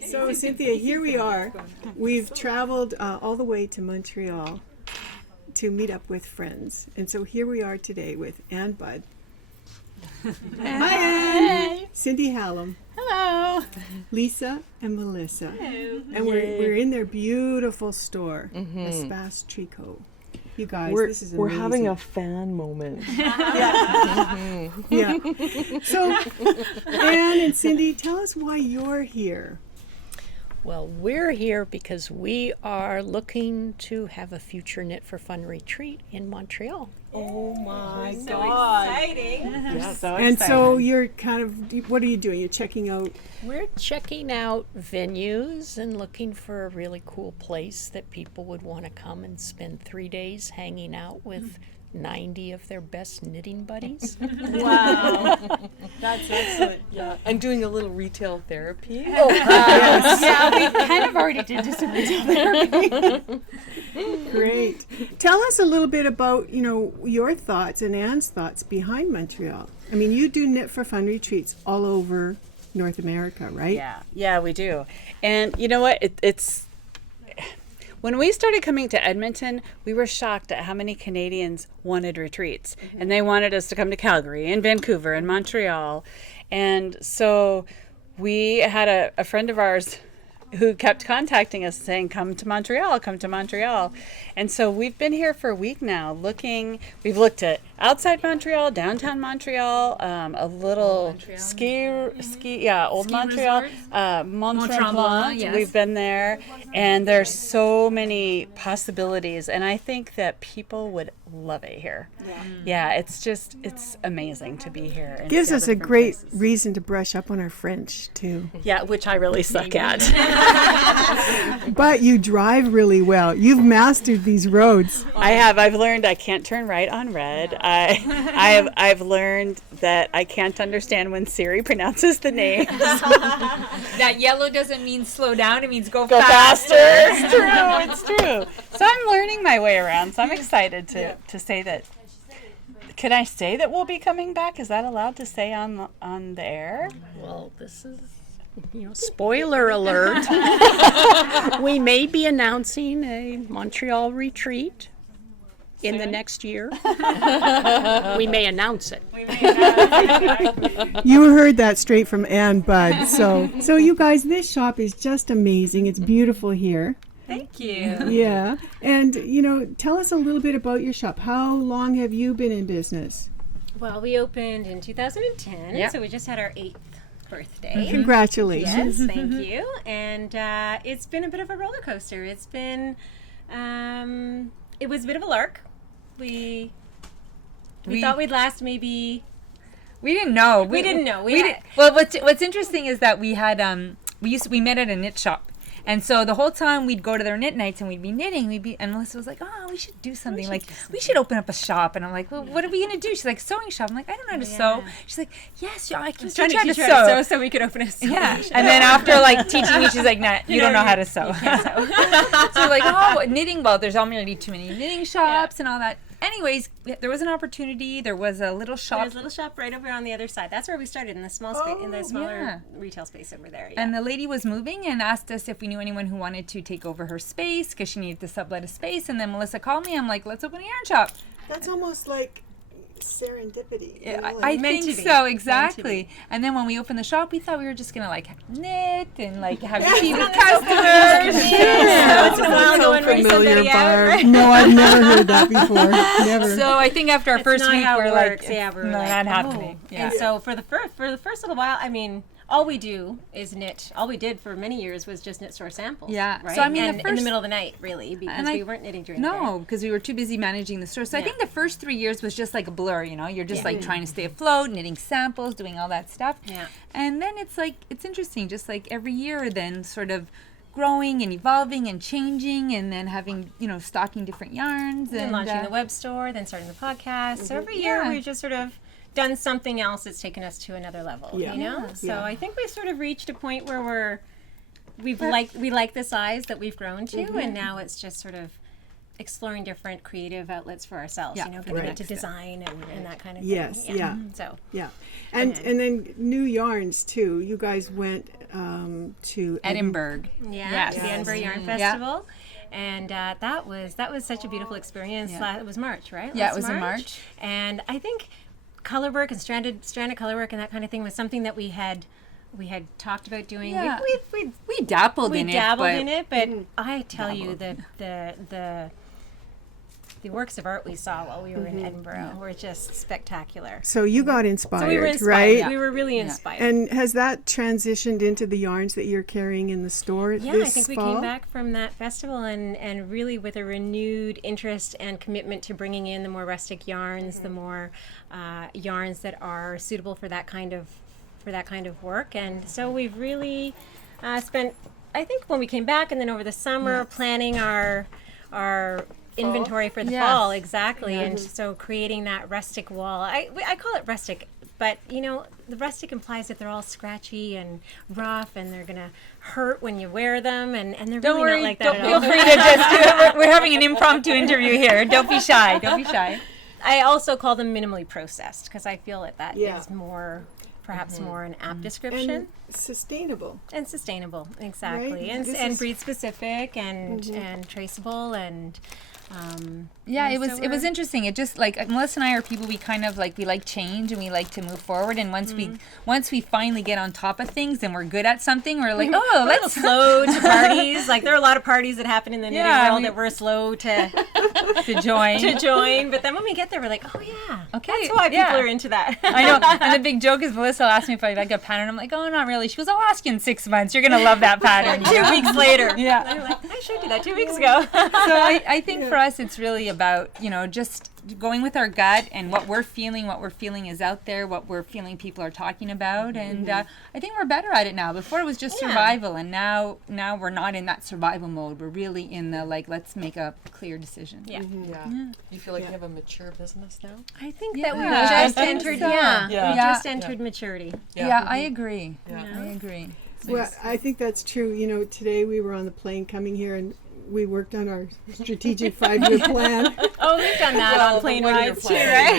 So, Cynthia, here we are. We've traveled all the way to Montreal to meet up with friends. And so here we are today with Ann Budd. Hi, Ann. Cindy Hallam. Hello. Lisa and Melissa. Hello. And we're in their beautiful store, Espace Tricot. You guys, this is amazing. We're having a fan moment. Yeah. So, Ann and Cindy, tell us why you're here. Well, we're here because we are looking to have a future Knit for Fun retreat in Montreal. Oh my So exciting. Yeah, so And so you're kind of, what are you doing? You're checking out? We're checking out venues and looking for a really cool place that people would want to come and spend 3 days hanging out with 90 of their best knitting buddies. Wow. That's excellent. Yeah, and doing a little retail therapy. Yeah, we kind of already did just a retail therapy. Great. Tell us a little bit about, your thoughts and Ann's thoughts behind Montreal. I mean, you do Knit for Fun retreats all over North America, right? Yeah, we do. And you know what? It's when we started coming to Edmonton, we were shocked at how many Canadians wanted retreats. And they wanted us to come to Calgary and Vancouver and Montreal. And so we had a friend of ours who kept contacting us saying, come to Montreal. And so we've been here for a week now we've looked at outside Montreal, downtown Montreal, a little old Montreal, Montreal. Yes. We've been there, and there's so many possibilities, and I think that people would love it here. Yeah, it's amazing to be here. And Gives see all us the a different great places. reason to brush up on our French, too. Yeah, which I really suck at. But you drive really well. You've mastered these roads. I've learned I can't turn right on red. I've learned that I can't understand when Siri pronounces the names. That yellow doesn't mean slow down, it means go Go faster. faster. It's true. So I'm learning my way around. So I'm excited to say that. Can I say that we'll be coming back? Is that allowed to say on the air? Well, this is, spoiler alert. We may be announcing a Montreal retreat in the next year. We may announce it. You heard that straight from Ann Budd. So you guys, this shop is just amazing. It's beautiful here. Thank you. Yeah. And, tell us a little bit about your shop. How long have you been in business? Well, we opened in 2010, Yep. so we just had our 8th birthday. Congratulations. Yes, thank you. And it's been a bit of a roller coaster. It's been, it was a bit of a lark. We thought we'd last maybe. We didn't know. We didn't know. Well, what's interesting is that we had we met at a knit shop. And so the whole time we'd go to their knit nights and we'd be knitting, and Melissa was like, "Oh, we should do something. We should open up a shop." And I'm like, "Well, what are we gonna do?" She's like, "Sewing shop." I'm like, "I don't know how to sew." She's like, "Yes, I can trying teach to you teach how to her sew." so we could open a sewing Yeah, shop. and then after teaching me, she's like, "Nah, you don't know how to sew." So like, oh, knitting. Well, there's already too many knitting shops and all that. Anyways, there was an opportunity. There was a little shop. There's a little shop right over on the other side. That's where we started, in the small space, in the smaller retail space over there. Yeah. And the lady was moving and asked us if we knew anyone who wanted to take over her space because she needed to sublet a space. And then Melissa called me. I'm like, let's open a yarn shop. That's almost like serendipity. I meant think to be. so, Meant exactly. to And then when we opened the shop, we thought we were just going to knit and have cheap customers. Once in a while, go and bring somebody out. No, I've never heard that before. Never. So I think after our first not week, how it we're works. like, Yeah, we're no, like, not oh. happening. Yeah. And so for the first little while, I mean, all we do is knit. All we did for many years was just knit store samples. Yeah. Right. So, I mean, the and in the first- middle of the night, really, because we weren't knitting during the day. No, because we were too busy managing the store. So I Yeah. think the first 3 years was just like a blur, You're just trying to stay afloat, knitting samples, doing all that stuff. Yeah. And then it's interesting, just like every year then sort of growing and evolving and changing and then having, stocking different yarns. Then and launching the web store, then starting the podcast. So every year Yeah. we've just sort of done something else that's taken us to another level, Yeah. So Yeah. I think we've sort of reached a point where we like the size that we've grown to, and now it's just sort of exploring different creative outlets for ourselves, Yeah, getting into design and that kind of Yes, thing. yeah. So Yeah. And then new yarns too. You guys went to Edinburgh. Yeah, Yes. to the Edinburgh Yarn Yeah. Festival. And that was such a beautiful experience. Yeah. It was March, right? Yeah, Last it was in March. And I think colorwork and stranded colorwork and that kind of thing was something that we had talked about doing. Yeah. We We dabbled in it, but I tell you the works of art we saw while we were in Edinburgh were just spectacular. So you got inspired, So we were inspired. right? We were really inspired. And has that transitioned into the yarns that you're carrying in the store Yeah, this I think we fall? came back from that festival and really with a renewed interest and commitment to bringing in the more rustic yarns, the more yarns that are suitable for that kind of work. And so we've really spent, I think, when we came back and then over the summer, planning our inventory for the Yes. fall, exactly. And so creating that rustic wall. I call it rustic, but the rustic implies that they're all scratchy and rough and they're gonna hurt when you wear them, and they're Don't really worry. not like that Don't at feel all. free to just do it. We're having an impromptu interview here. Don't be shy. Don't be shy. I also call them minimally processed because I feel that Yeah. is more, perhaps more an apt description. And sustainable. And sustainable, exactly, Right? and This and is- breed specific and traceable and. Yeah, Yeah, it was so it was we're- interesting. It just like Melissa and I are people we kind of like we like change and we like to move forward. And once we finally get on top of things and we're good at something, we're like, oh, We're a little let's slow to parties. Like there are a lot of parties that happen in the knitting Yeah, world we- that we're slow to to join. But then when we get there, we're like, oh yeah, Okay, that's why people yeah. are into that. I know. And the big joke is Melissa will ask me if I like a pattern. I'm like, oh, not really. She goes, I'll ask you in 6 months. You're gonna love that pattern. 2 weeks later, Yeah. I'm like, I showed you that 2 weeks ago. So I think for us it's really about just going with our gut and what we're feeling is out there, what we're feeling people are talking about, and I think we're better at it now. Before it was just survival, and now we're not in that survival mode. We're really in the let's make a clear decision. Yeah. Yeah. You feel like you have a mature business now? I think Yeah, that we I just think entered. so. Yeah, Yeah. we Yeah. just entered maturity. Yeah, I agree. Yeah. I agree. Well, I think that's true. Today we were on the plane coming here and we worked on our strategic 5-year plan. Oh, we've done that Well, on plane the one-year rides too, plan. right?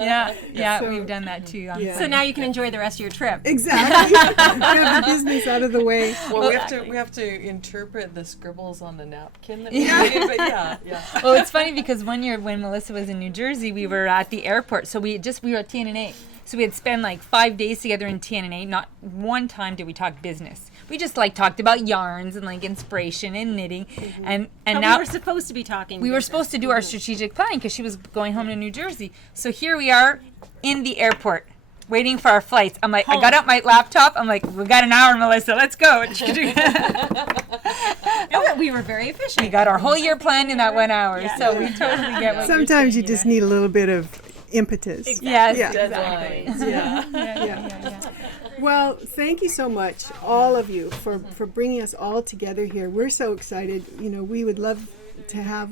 Yeah, So- we've done that too. On Yeah. So now you can enjoy the rest of your trip. Exactly. We have the business out of the way. Well, we have to interpret the scribbles on the napkin that we made, but yeah. Well, it's funny because one year when Melissa was in New Jersey, we were at the airport. So we were at TNA. So we had spent like 5 days together in TNA. Not one time did we talk business. We just talked about yarns and inspiration and knitting. And But now we were supposed to be talking. we were supposed to do our strategic planning because she was going home to New Jersey. So here we are in the airport waiting for our flights. I'm like, I got out my laptop. I'm like, we got an hour, Melissa. Let's go. We were very efficient. We got our whole year planned in that 1 hour. Yeah. So we totally get what Sometimes you you're just saying, need a little bit of impetus. Exactly. Yes. Yeah. Deadlines. Yeah. Well, thank you so much, all of you, for bringing us all together here. We're so excited. We would love to have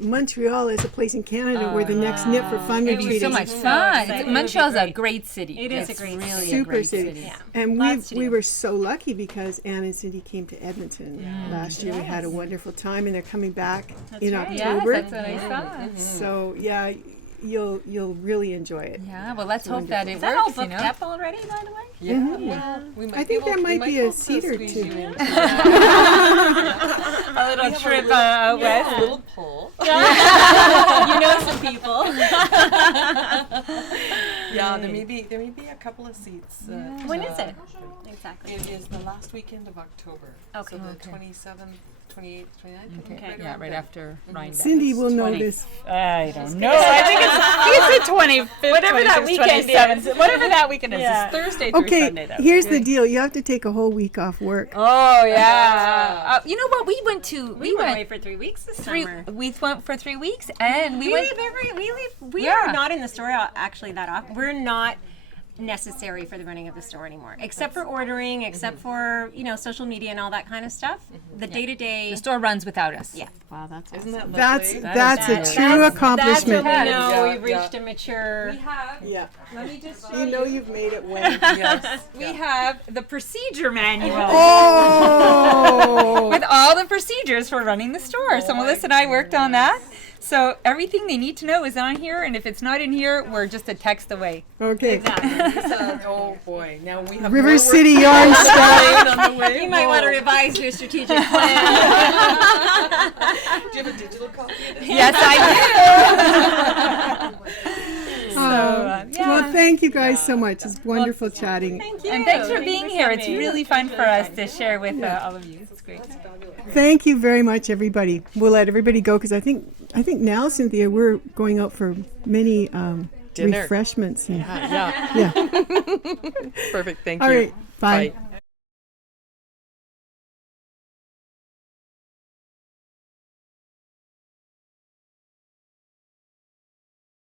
Montreal as a place in Canada where the next Knit for Fun It retreat was so is. much so fun. exciting. Montreal's It would a be great city. It is It's a great really city. a Super great city. Yeah. And Lots to we do. were so lucky because Anne and Cindy came to Edmonton last year. We had a wonderful time, and they're coming back in right. Yes, October. that's what I saw. So yeah, you'll really enjoy it. Yeah, well, let's hope that it Is that all works, booked up already, by the way? Yeah. We might I think be able- there might we be be a able to seat or squeeze two. you in. A little trip out We have west. a little pull. You know some people. Yeah, there may be a couple of seats. When is it? Exactly. It is the last weekend of October. Okay. So the Okay. 27th, 28th, 29th. Okay, yeah, right after Ryan. Cindy will know this. I don't know. I think it's the 25th, Whatever that 26th, weekend 27th. Whatever that weekend is. Yeah. It's Thursday through Okay, Sunday, though. here's the deal. You have to take a whole week off work. Oh, yeah. You know what? We went to... We went away for 3 weeks this summer. We went for 3 weeks, and we went... We Yeah. are not in the store actually that often. We're not necessary for the running of the store anymore, except for ordering, except for social media and all that kind of stuff. The day to day. The store runs without us. Yeah. Wow, that's Isn't that That's lovely? that's a true accomplishment. That's when we know Yeah, we've reached a mature. Yeah, Let me just show you know you've made it when. Yes. We have the procedure manual. Oh, With all the procedures for running the store. So Melissa and I worked on that. So everything they need to know is on here, and if it's not in here, we're just a text away. Okay. Oh boy, now we have River more City work Yarn Stuff. on the way. You might want to home. revise your strategic plan. Do you have a digital copy of this? Yes, I do. Well, thank you guys so much. It's wonderful chatting. And thanks for being here. It's really fun for us to share with all of you. It's great. Thank you very much, everybody. We'll let everybody go because I think now, Cynthia, we're going out for many Dinner. refreshments. And, Yeah. yeah. Perfect. Thank All you. right. Bye. Bye.